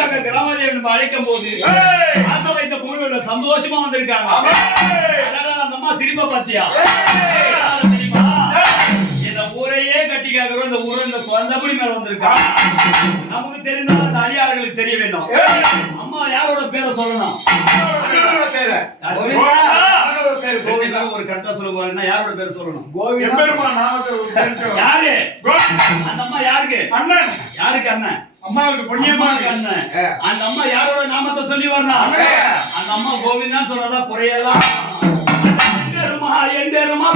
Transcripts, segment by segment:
எதற்காக கிராமதேவி நம்ம அழைக்கும் போது ஆசை வைத்த பொங்கல் சந்தோஷமா வந்திருக்காங்க. அந்த அம்மா திரும்ப பார்த்தியா? இந்த ஊரையே கட்டி கேட்கிறோம் இந்த ஊரை இந்த சொந்தபடி மேல வந்திருக்கான் நமக்கு தெரிந்தால் அந்த அடியாரர்களுக்கு தெரிய வேண்டும். அம்மா யாரோட பேரை சொல்லணும்? ஒரு கரெக்டா சொல்லுவாருன்னா யாரோட பேர் சொல்லணும்? கோவிந்தா யாரு? அந்த அம்மா யாருக்கு? அண்ணன். யாருக்கு அண்ணன்? அம்மாவுக்கு பொன்னியம்மாவுக்கு அண்ணன். அந்த அம்மா யாரோட நாமத்தை சொல்லி வரணும்? அந்த அம்மா கோவிந்தான் சொன்னதா குறையெல்லாம். எண்டேருமா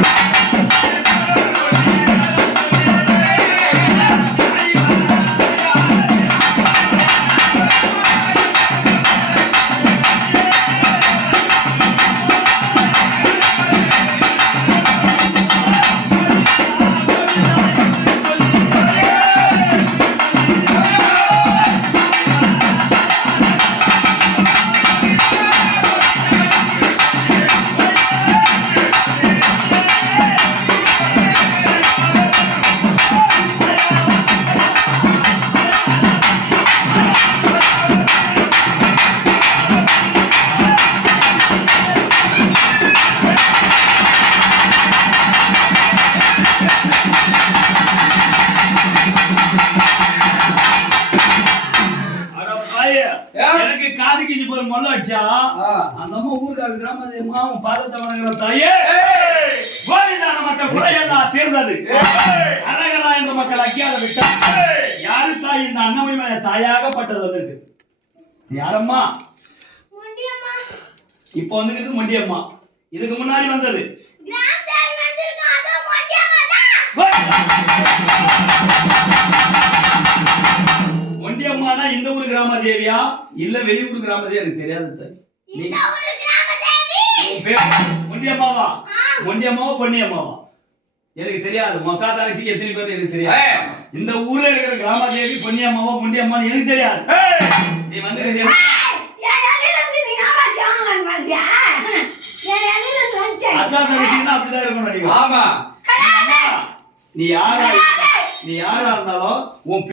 எனக்கு காது கிஞ்சி போய் மொல்ல அடிச்சா அந்த அம்மா ஊருக்காக கிராம மாவும் பாதத்தை வணங்குற தாயே. கோவிந்தான மக்கள் குறையெல்லாம் சேர்ந்தது. அரகரா என்ற மக்கள் அக்கியாத விட்டா. யாரு தாய்? இந்த அண்ணமணி மேல தாயாகப்பட்டது வந்திருக்கு. யாரம்மா? இப்போ வந்துருக்கு மண்டியம்மா. இதுக்கு முன்னாடி வந்தது. மண்டியம்மானா இந்த ஊர் கிராம தேவியா இல்ல வெளியூர் கிராம தேவி எனக்கு தெரியாது. நீ ஆ. மொண்டியம்மாவா பொன்னியம்மாவா எனக்கு தெரியாது. மக்கா தங்கச்சிக்கு எத்தனை பேர் எனக்கு தெரியாது. இந்த ஊர்ல இருக்கிற கிராம தேவி பொன்னியம்மாவா முண்டியம்மான்னு எனக்கு தெரியாது. நீ வந்து நீ. அக்கா தங்கச்சின்னா அப்படிதான் இருக்கணும் நீங்க ஆமா. நீ யாரா நீ யாரா இருந்தாலும் உன்